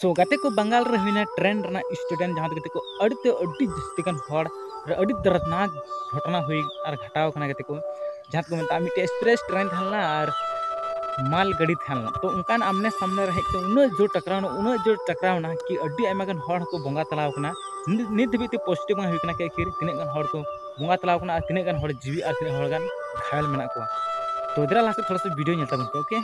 सो गाते को बंगाल रे हुईना ट्रेन रना स्टूडेंट जहाँ गाते को अड़ते अड़ी जस्तिकन हड़ अड़ी दर्दनाक घटना हुई और घटाव कना गाते को जहाँ को मत मिट्टे एक्सप्रेस ट्रेन थालना और माल गाड़ी थालना तो उनकान आमने सामने रहे तो उन जो टकरावना कि अड़ी आयमागन हड़ को बोंगा तलाव कना नित धबिते पॉजिटिव हुई कना के आखिर तिने गन हड़ को बोंगा तलाव कना तिने गन हड़ जीवी और तिने हड़ गन घायल मेना को तो इधर लास्ट थोड़ा सा वीडियो नेता बनते ओके